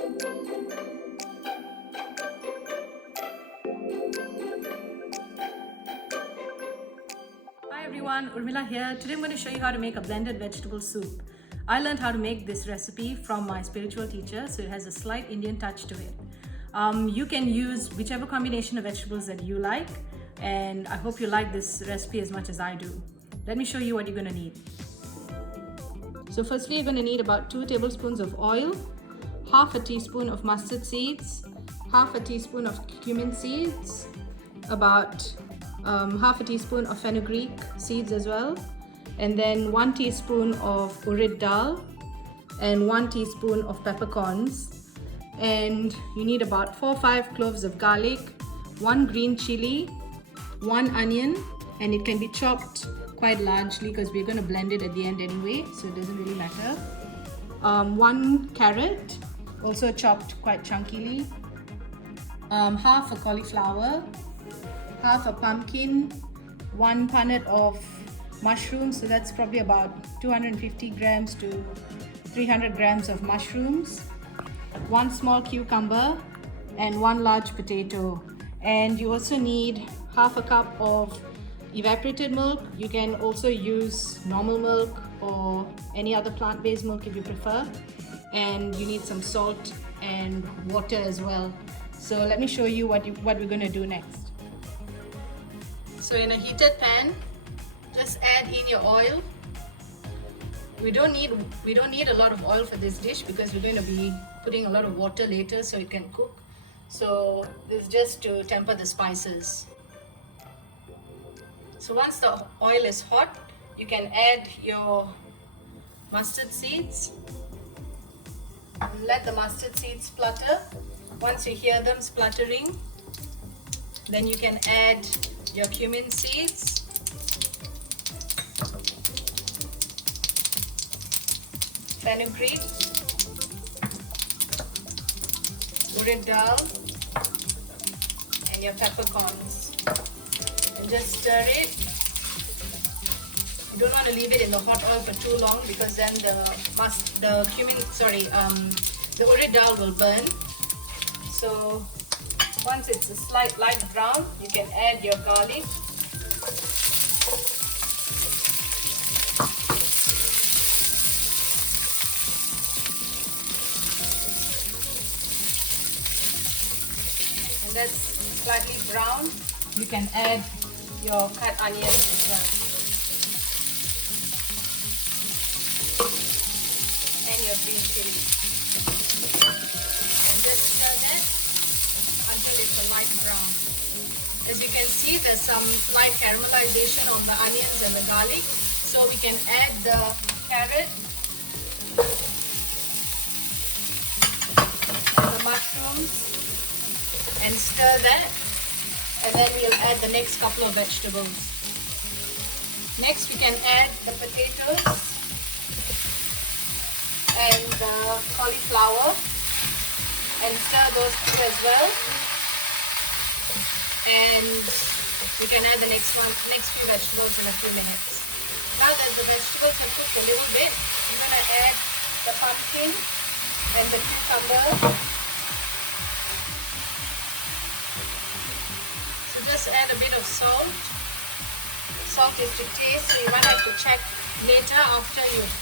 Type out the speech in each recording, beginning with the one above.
Hi everyone, Urmila here. Today I'm going to show you how to make a blended vegetable soup. I learned how to make this recipe from my spiritual teacher, so it has a slight Indian touch to it. You can use whichever combination of vegetables that you like, and I hope you like this recipe as much as I do. Let me show you what you're going to need. So firstly, you're going to need about 2 tablespoons of oil, half a teaspoon of mustard seeds, half a teaspoon of cumin seeds, about half a teaspoon of fenugreek seeds as well, and then 1 teaspoon of urad dal and 1 teaspoon of peppercorns, and you need about 4 or 5 cloves of garlic, 1 green chili, 1 onion, and it can be chopped quite largely because we're going to blend it at the end anyway, so it doesn't really matter. 1 carrot, also chopped quite chunkily, half a cauliflower, half a pumpkin, 1 punnet of mushrooms, so that's probably about 250 grams to 300 grams of mushrooms, 1 small cucumber, and 1 large potato. And you also need half a cup of evaporated milk. You can also use normal milk or any other plant-based milk if you prefer, and you need some salt and water as well. So let me show you what we're going to do next. So in a heated pan, just add in your oil. We don't need a lot of oil for this dish because we're going to be putting a lot of water later so it can cook. So this is just to temper the spices. So once the oil is hot, you can add your mustard seeds. Let the mustard seeds splutter. Once you hear them spluttering, then you can add your cumin seeds, fenugreek, urad dal, and your peppercorns, and just stir it. You don't want to leave it in the hot oil for too long because then the urad dal will burn. So once it's a slight light brown, you can add your garlic. And that's slightly brown, you can add your cut onions as well. And your green chili. And just stir that until it's a light brown. As you can see, there's some light caramelization on the onions and the garlic, so we can add the carrot and the mushrooms and stir that, and then we'll add the next couple of vegetables. Next we can add the potatoes and the cauliflower and stir those two as well, and we can add the next few vegetables in a few minutes. Now that the vegetables have cooked a little bit, I'm going to add the pumpkin and the cucumber. So just add a bit of salt. Salt is to taste, so you might have to check later after you've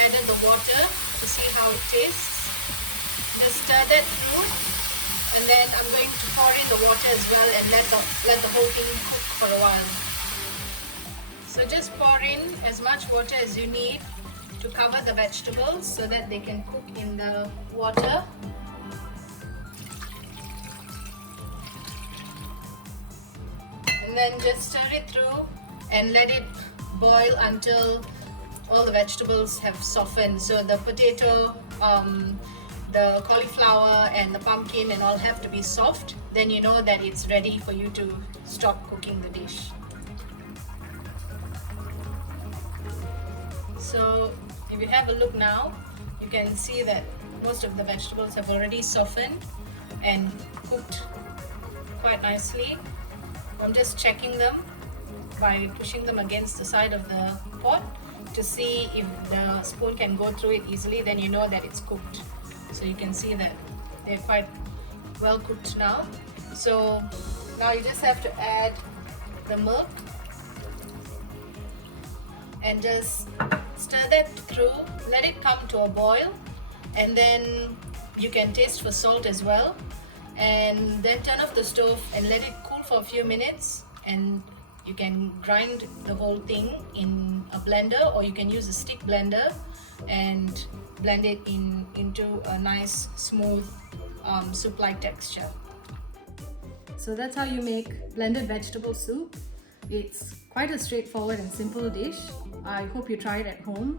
added the water to see how it tastes. Just stir that through, and then I'm going to pour in the water as well and let the whole thing cook for a while. So just pour in as much water as you need to cover the vegetables so that they can cook in the water. And then just stir it through and let it boil until all the vegetables have softened. So the potato, the cauliflower and the pumpkin and all have to be soft. Then you know that it's ready for you to stop cooking the dish. So if you have a look now, you can see that most of the vegetables have already softened and cooked quite nicely. I'm just checking them by pushing them against the side of the pot to see if the spoon can go through it easily. Then you know that it's cooked. So you can see that They're quite well cooked now. So now you just have to add the milk and just stir that through, let it come to a boil, and then you can taste for salt as well, and then turn off the stove and let it cool for a few minutes, and you can grind the whole thing in a blender, or you can use a stick blender and blend it into a nice smooth soup-like texture. So that's how you make blended vegetable soup. It's quite a straightforward and simple dish. I hope you try it at home.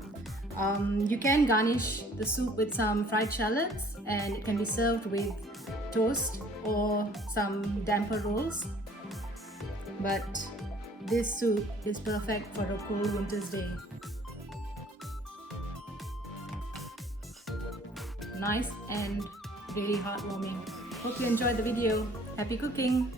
You can garnish the soup with some fried shallots, and it can be served with toast or some damper rolls. But this soup is perfect for a cold winter's day. Nice and really heartwarming. Hope you enjoyed the video. Happy cooking!